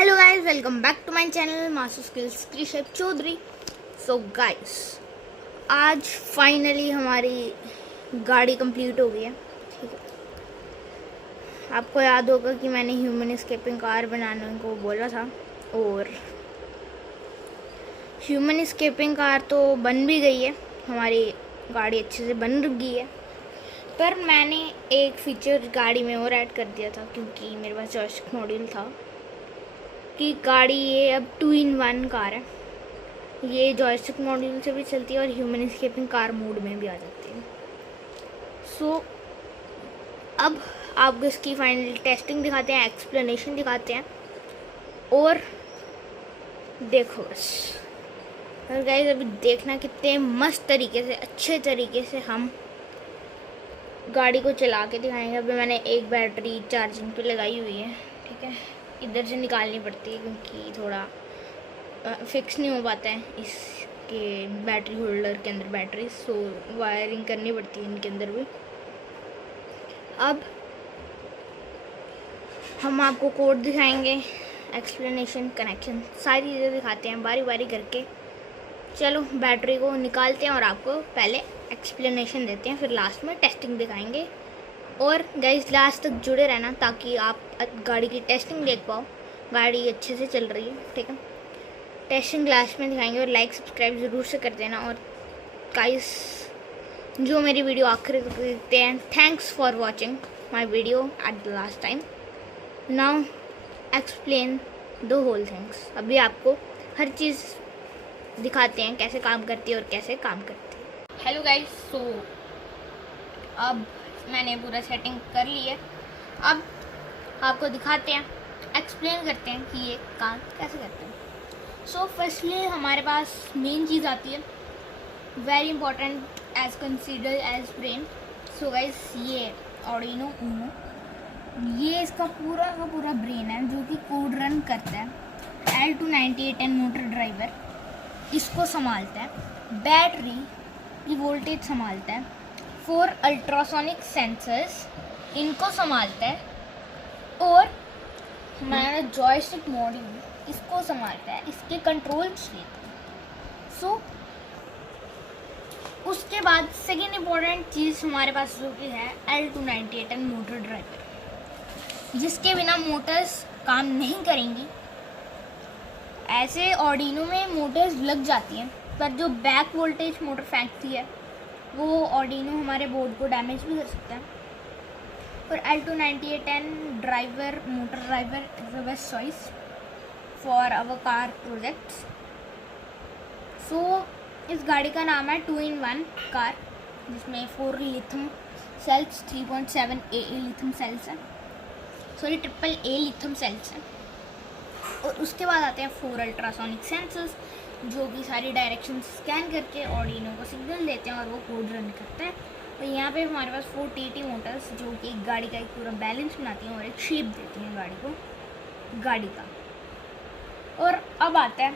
Hello guys, welcome back to my channel master skills Krishabh Chaudhary. So guys, आज finally हमारी गाड़ी complete हो गई है। ठीक है, आपको याद होगा कि मैंने ह्यूमन एस्केपिंग कार बनाने को बोला था और ह्यूमन एस्केपिंग कार तो बन भी गई है। हमारी गाड़ी अच्छे से बन गई है, पर मैंने एक फीचर गाड़ी में और ऐड कर दिया था क्योंकि मेरे पास जॉयस्टिक मॉड्यूल था कि गाड़ी ये अब 2-in-1 कार है। ये जॉयस्टिक मॉड्यूल से भी चलती है और ह्यूमन एस्केपिंग कार मोड में भी आ जाती है। सो अब आपको इसकी फाइनल टेस्टिंग दिखाते हैं, एक्सप्लेनेशन दिखाते हैं और देखो बस। और गाइस, अभी देखना कितने मस्त तरीके से, अच्छे तरीके से हम गाड़ी को चला के दिखाएंगे। अभी मैंने एक बैटरी चार्जिंग पे लगाई हुई है। ठीक है, इधर से निकालनी पड़ती है क्योंकि थोड़ा फिक्स नहीं हो पाता है इसके बैटरी होल्डर के अंदर बैटरी, सो वायरिंग करनी पड़ती है इनके अंदर भी। अब हम आपको कोड दिखाएंगे, एक्सप्लेनेशन, कनेक्शन, सारी चीज़ें दिखाते हैं बारी बारी करके। चलो बैटरी को निकालते हैं और आपको पहले एक्सप्लेनेशन देते हैं, फिर लास्ट में टेस्टिंग दिखाएंगे। और गाइस, लास्ट तक जुड़े रहना ताकि आप गाड़ी की टेस्टिंग देख पाओ। गाड़ी अच्छे से चल रही है। ठीक है, टेस्टिंग लास्ट में दिखाएंगे और लाइक सब्सक्राइब ज़रूर से कर देना। और गाइस, जो मेरी वीडियो आखिर तक देखते हैं, thanks for watching my video at the last time. Now explain the whole things. अभी आपको हर चीज़ दिखाते हैं कैसे काम करती है और कैसे काम करती है। हेलो गाइस, सो अब मैंने पूरा सेटिंग कर ली है। अब आपको दिखाते हैं, एक्सप्लेन करते हैं कि ये काम कैसे करते हैं। सो फर्स्टली हमारे पास मेन चीज़ आती है, very important as consider as brain. So guys, ये ऑर्डिनो ऊनो, ये इसका पूरा का पूरा ब्रेन है जो कि कोड रन करता है। L298N मोटर ड्राइवर इसको संभालता है, बैटरी की वोल्टेज संभालता है, 4 अल्ट्रासोनिक सेंसर्स इनको संभालता है और हमारा जॉयस्टिक मॉड्यूल इसको संभालता है, इसके कंट्रोल्स लेता है। सो उसके बाद सेकेंड इम्पोर्टेंट चीज़ हमारे पास जो कि है L298N मोटर ड्राइवर, जिसके बिना मोटर्स काम नहीं करेंगी। ऐसे ऑर्डिनो में मोटर्स लग जाती हैं, पर जो बैक वोल्टेज मोटर फेंकती है वो ऑर्डिनो हमारे बोर्ड को डैमेज भी कर सकता है। और L298N driver motor driver is the best choice for our car projects. So इस गाड़ी का नाम है 2-in-1 कार, जिसमें 4 lithium cells, 3.7 AA lithium cells हैं, सॉरी AAA लिथियम सेल्स हैं। और उसके बाद आते हैं 4 अल्ट्रासोनिक सेंसर्स जो कि सारी डायरेक्शन स्कैन करके ऑर्डिनो को सिग्नल देते हैं और वो कोड रन करते हैं। और यहाँ पे हमारे पास 4 TT मोटर्स जो कि एक गाड़ी का एक पूरा बैलेंस बनाती हैं और एक शेप देती हैं गाड़ी को, गाड़ी का। और अब आता है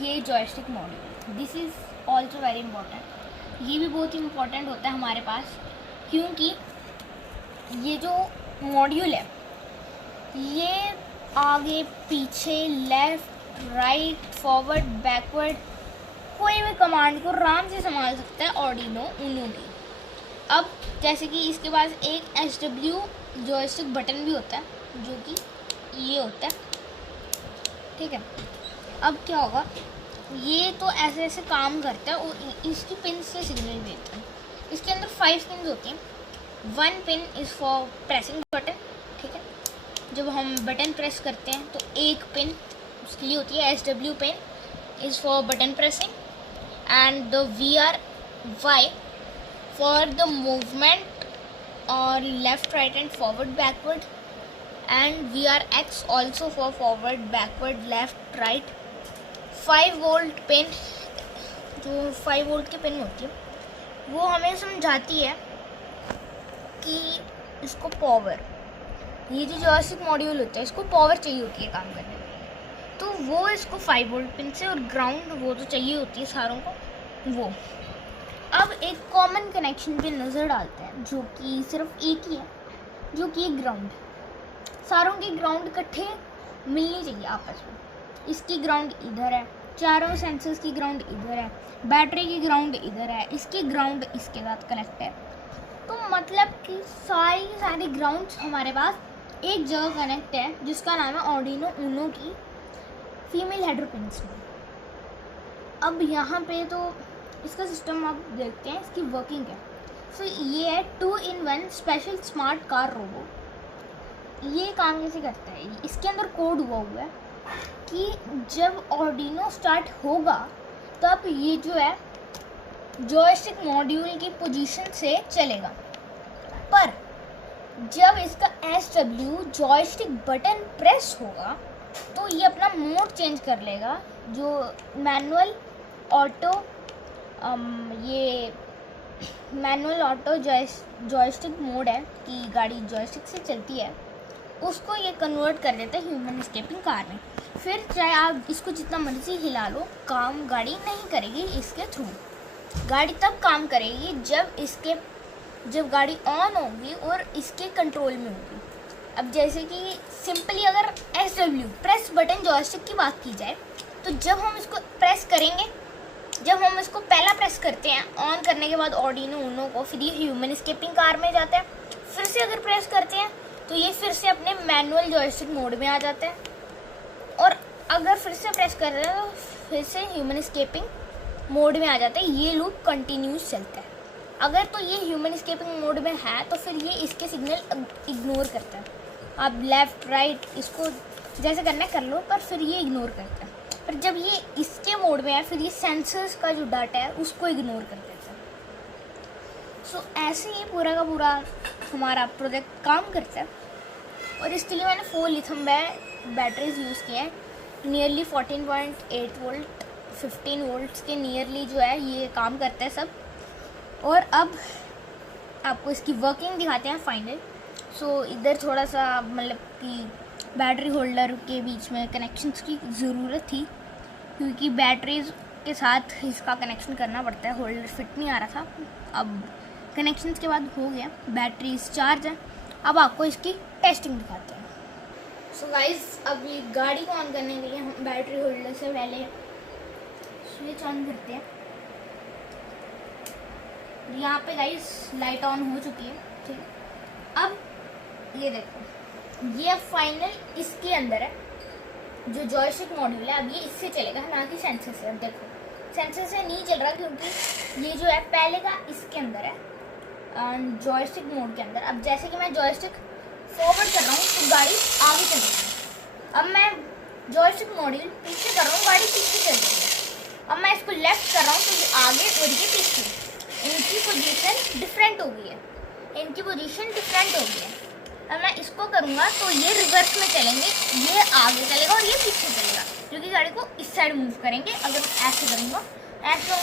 ये joystick module, this is also very important. ये भी बहुत ही इंपॉर्टेंट होता है हमारे पास, क्योंकि ये जो मॉड्यूल है ये आगे पीछे, लेफ्ट राइट फॉरवर्ड बैकवर्ड कोई भी कमांड को आराम से संभाल सकता है ऑर्डिनो ऊनो की। अब जैसे कि इसके पास एक SW जॉयस्टिक बटन भी होता है जो कि ये होता है। ठीक है, अब क्या होगा, ये तो ऐसे ऐसे काम करता है और इसकी पिन से सिग्नल भेजता है। इसके अंदर 5 पिन होती हैं। 1 pin is for pressing button. ठीक है, जब हम बटन प्रेस करते हैं तो एक पिन उसके लिए होती है, SW pin is for button pressing, and the VRY for the movement और left right and forward backward, and VRX also for forward backward left right. 5 volt pin, जो 5 वोल्ट की पिन होती है वो हमें समझाती है कि इसको पावर, ये जो जॉयस्टिक मॉड्यूल होता है इसको पावर चाहिए होती है काम करने में, तो वो इसको 5 वोल्ट पिन से, और ग्राउंड वो तो चाहिए होती है सारों को वो। अब एक कॉमन कनेक्शन पे नज़र डालते हैं जो कि सिर्फ एक ही है, जो कि ग्राउंड। सारों के ग्राउंड इकट्ठे मिलनी चाहिए आपस में। इसकी ग्राउंड इधर है, चारों सेंसर्स की ग्राउंड इधर है, बैटरी की ग्राउंड इधर है, इसकी ग्राउंड इसके साथ कनेक्ट है। तो मतलब कि सारी ग्राउंड्स हमारे पास एक जगह कनेक्ट है, जिसका नाम है आर्डिनो यूनो की फीमेल हेडर पिन्स में। अब यहाँ पे तो इसका सिस्टम आप देखते हैं, इसकी वर्किंग है। सो ये है 2-in-1 special smart car robo. ये काम कैसे करता है, इसके अंदर कोड हुआ है कि जब आर्डिनो स्टार्ट होगा तब ये जो है जॉयस्टिक मॉड्यूल की पोजीशन से चलेगा, पर जब इसका SW जॉयस्टिक बटन प्रेस होगा तो ये अपना मोड चेंज कर लेगा। जो मैनुअल ऑटो ये मैनुअल ऑटो जॉयस्टिक मोड है कि गाड़ी जॉयस्टिक से चलती है, उसको ये कन्वर्ट कर देता है ह्यूमन एस्केपिंग कार में। फिर चाहे आप इसको जितना मर्जी हिला लो, काम गाड़ी नहीं करेगी इसके थ्रू। गाड़ी तब काम करेगी जब गाड़ी ऑन होगी और इसके कंट्रोल में होगी। अब जैसे कि सिंपली अगर SW प्रेस बटन जॉयस्टिक की बात की जाए, तो जब हम इसको प्रेस करेंगे, जब हम इसको पहला प्रेस करते हैं ऑन करने के बाद आर्डिनो यूनो को, फिर ये ह्यूमन एस्केपिंग कार में जाता है। फिर से अगर प्रेस करते हैं तो ये फिर से अपने मैनुअल जॉयस्टिक मोड में आ जाता है, और अगर फिर से प्रेस कर रहे हैं तो फिर से ह्यूमन एस्केपिंग मोड में आ जाता है। ये लूप कंटिन्यूस चलता है। अगर तो ये ह्यूमन एस्केपिंग मोड में है तो फिर ये इसके सिग्नल इग्नोर करता है। आप लेफ़्ट राइट इसको जैसे करना है कर लो, पर फिर ये इग्नोर करता है। पर जब ये इसके मोड में है फिर ये सेंसर्स का जो डाटा है उसको इग्नोर कर देता है। सो ऐसे ही पूरा का पूरा हमारा प्रोजेक्ट काम करता है। और इसके लिए मैंने 4 लिथियम बैटरीज यूज़ किए हैं, नियरली 14.8 वोल्ट 15 वोल्ट्स के नियरली जो है ये काम करता है सब। और अब आपको इसकी वर्किंग दिखाते हैं फाइनल। सो इधर थोड़ा सा मतलब कि बैटरी होल्डर के बीच में कनेक्शंस की ज़रूरत थी, क्योंकि बैटरीज के साथ इसका कनेक्शन करना पड़ता है, होल्डर फिट नहीं आ रहा था। अब कनेक्शंस के बाद हो गया, बैटरीज चार्ज है। अब आपको इसकी टेस्टिंग दिखाते हैं। सो गाइस, अब ये गाड़ी को ऑन करने के लिए हम बैटरी होल्डर से पहले स्विच ऑन करते हैं। यहाँ पे गाइस लाइट ऑन हो चुकी है, ठीक है। अब ये देखो, ये फाइनल इसके अंदर है जो जॉयस्टिक मॉड्यूल है। अब ये इससे चलेगा, ना कि सेंसर से। अब देखो सेंसर से नहीं चल रहा क्योंकि ये जो है पहले का इसके अंदर है जॉयस्टिक मोड के अंदर। अब जैसे कि मैं जॉयस्टिक फॉरवर्ड कर रहा हूँ तो गाड़ी आगे चल रही है। अब मैं जॉयस्टिक मॉड्यूल पीछे कर रहा हूँ, गाड़ी पीछे चल रही है। अब मैं इसको लेफ्ट कर रहा हूँ तो ये आगे और ये पीछे, इनकी पोजीशन डिफरेंट हो गई है, इनकी पोजीशन डिफरेंट हो गई है। अब मैं इसको करूँगा तो ये रिवर्स में चलेंगे, ये आगे चलेगा और ये पीछे चलेगा, क्योंकि गाड़ी को इस साइड मूव करेंगे। अगर ऐसे करूँगा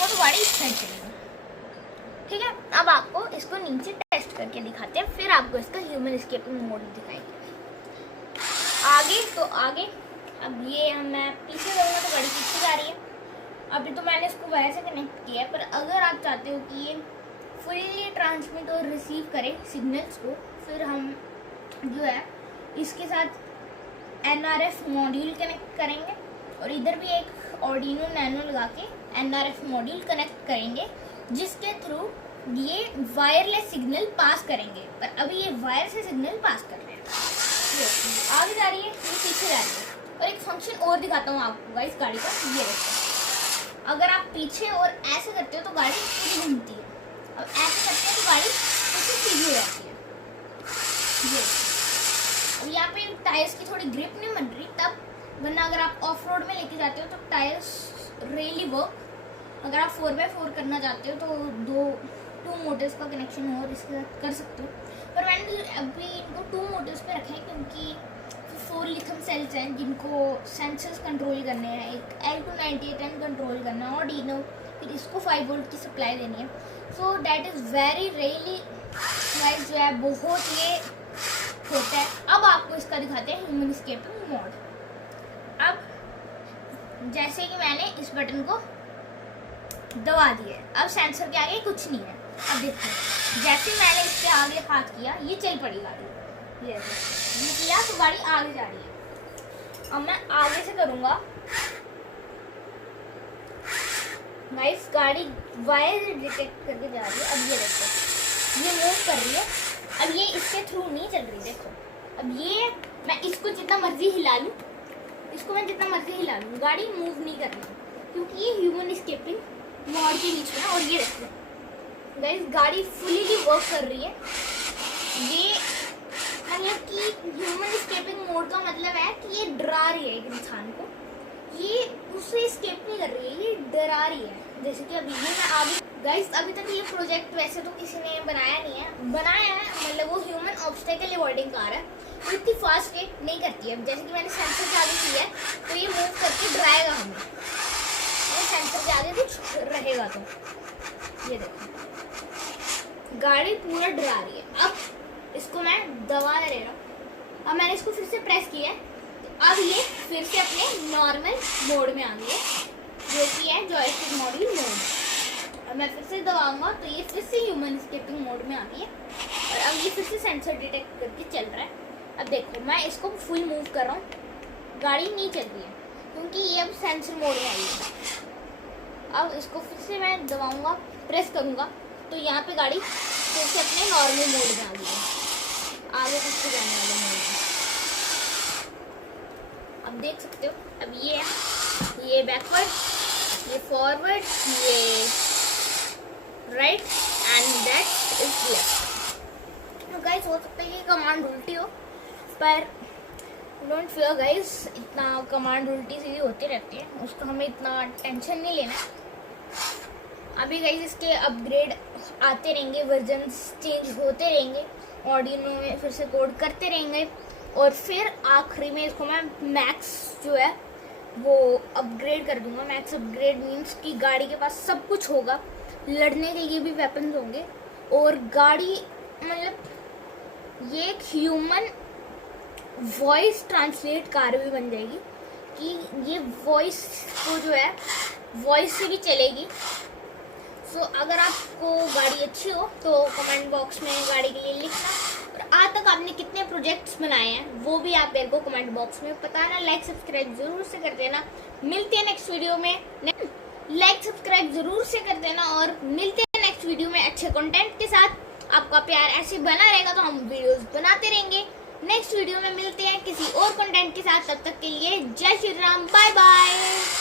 तो गाड़ी इस साइड चलेगी, ठीक है। अब आपको इसको नीचे टेस्ट करके दिखाते हैं, फिर आपको इसका ह्यूमन एस्केपिंग मोड दिखाएंगे। आगे तो आगे, अब ये मैं पीछे करूँगा तो गाड़ी पीछे जा रही है। अभी तो मैंने इसको वायर से कनेक्ट किया है, पर अगर आप चाहते हो कि ये फुल्ली ट्रांसमिट और रिसीव करे सिग्नल्स को, फिर हम जो है इसके साथ NRF मॉड्यूल कनेक्ट करेंगे और इधर भी एक आर्डिनो नैनो लगा के NRF मॉड्यूल कनेक्ट करेंगे, जिसके थ्रू ये वायरलेस सिग्नल पास करेंगे। पर अभी ये वायर से सिग्नल पास कर रहे हैं, ये आगे जा रही है, ये पीछे जा रही है। और एक फंक्शन और दिखाता हूँ आपको गाइस गाड़ी का, ये देखो। अगर आप पीछे और ऐसे करते हो तो गाड़ी पूरी घूमती है, अब ऐसे करते हैं तो गाड़ी पीछे सीधी हो जाती है। ये अब यहाँ पे टायर्स की थोड़ी ग्रिप नहीं बन रही तब, वरना अगर आप ऑफ रोड में लेके जाते हो तो टायर्स रियली वर्क। अगर आप 4x4 करना चाहते हो तो 2 मोटर्स का कनेक्शन और इसके साथ कर सकते हो, पर मैंने अभी इनको 2 मोटर्स पे रखे हैं क्योंकि 4 लिथियम सेल्स हैं जिनको सेंसर्स कंट्रोल करने हैं। एक L298N कंट्रोल करना है आर्डिनो, फिर इसको 5 वोल्ट की सप्लाई देनी है। So that is very really guys जो है बहुत ये होता है। अब आपको इसका दिखाते हैं ह्यूमन एस्केपिंग मोड। अब जैसे कि मैंने इस बटन को दबा दिया है, अब सेंसर के आगे कुछ नहीं है। अब देखिए जैसे मैंने इसके आगे हाथ किया ये चल पड़ी गाड़ी, ये किया तो गाड़ी आगे जा रही है। अब मैं आगे से करूँगा। गाइस गाड़ी वायर डिटेक्ट करके जा रही है। अब ये देखो ये मूव कर रही है। अब ये इसके थ्रू नहीं चल रही, देखो। अब ये मैं इसको जितना मर्जी हिला लूँ, इसको मैं जितना मर्जी हिला लूँ, गाड़ी मूव नहीं कर रही क्योंकि ये ह्यूमन एस्केपिंग मोड के बीच में। और ये देखो गाइस गाड़ी फुली वर्क कर रही है। ये मतलब कि ह्यूमन एस्केपिंग मोड का मतलब है कि ये डरा रही है एक इंसान को, ये उससे एस्केप नहीं कर रही है, ये डरा रही है। जैसे कि अभी मैं आगे गाइस अभी तक ये प्रोजेक्ट वैसे तो किसी ने बनाया नहीं है, बनाया है मतलब वो ह्यूमन ऑब्स्टेकल अवॉइडिंग कार है, वो इतनी फास्ट रेट नहीं करती है। जैसे कि मैंने सेंसर चालू किया है तो ये मूव करके डराएगा हमें, सेंसर के आगे कुछ रहेगा तो। ये देखो गाड़ी पूरा डरा रही है। अब इसको मैं दबा दे रहा हूँ। अब मैंने इसको फिर से प्रेस किया है, अब ये फिर से अपने नॉर्मल मोड में आ गई है जो कि है जॉयस्टिक मॉड्यूल मोड। अब मैं फिर से दबाऊंगा तो ये फिर से ह्यूमन एस्केपिंग मोड में आ गई है और अब ये फिर से सेंसर डिटेक्ट करके चल रहा है। अब देखो मैं इसको फुल मूव कर रहा हूँ, गाड़ी नहीं चल रही है क्योंकि ये अब सेंसर मोड में आई है। अब इसको फिर से मैं दबाऊंगा, प्रेस करूँगा तो यहाँ पे गाड़ी फिर से अपने नॉर्मल मोड में आ गई है, आगे फिर से जाने वाले मोड में। अब देख सकते हो अब ये है, ये बैकवर्ड, ये फॉरवर्ड, ये right and that is left. तो गाइस हो सकता है ये कमांड उल्टी हो, पर डोंट फियर गाइस, इतना कमांड उल्टी सीधी होती रहती है, उसका हमें इतना टेंशन नहीं लेना। अभी गाइस इसके अपग्रेड आते रहेंगे, वर्जन्स चेंज होते रहेंगे, ऑर्डिनो में फिर से कोड करते रहेंगे और फिर आखिरी में इसको मैं मैक्स जो है वो अपग्रेड कर दूंगा। मैक्स अपग्रेड मीन्स कि गाड़ी के पास सब कुछ होगा, लड़ने के लिए भी वेपन्स होंगे और गाड़ी मतलब ये एक ह्यूमन वॉइस ट्रांसलेट कार भी बन जाएगी कि ये वॉइस को जो है वॉइस से भी चलेगी। सो अगर आपको गाड़ी अच्छी हो तो कमेंट बॉक्स में गाड़ी के लिए लिखना और आज तक आपने कितने प्रोजेक्ट्स बनाए हैं वो भी आप मेरे को कमेंट बॉक्स में बताना। लाइक सब्सक्राइब जरूर से कर देना। मिलते हैं नेक्स्ट वीडियो में। लाइक सब्सक्राइब जरूर से कर देना और मिलते हैं नेक्स्ट वीडियो में अच्छे कंटेंट के साथ। आपका प्यार ऐसे बना रहेगा तो हम वीडियोस बनाते रहेंगे। नेक्स्ट वीडियो में मिलते हैं किसी और कंटेंट के साथ, तब तक के लिए जय श्री राम, बाय बाय।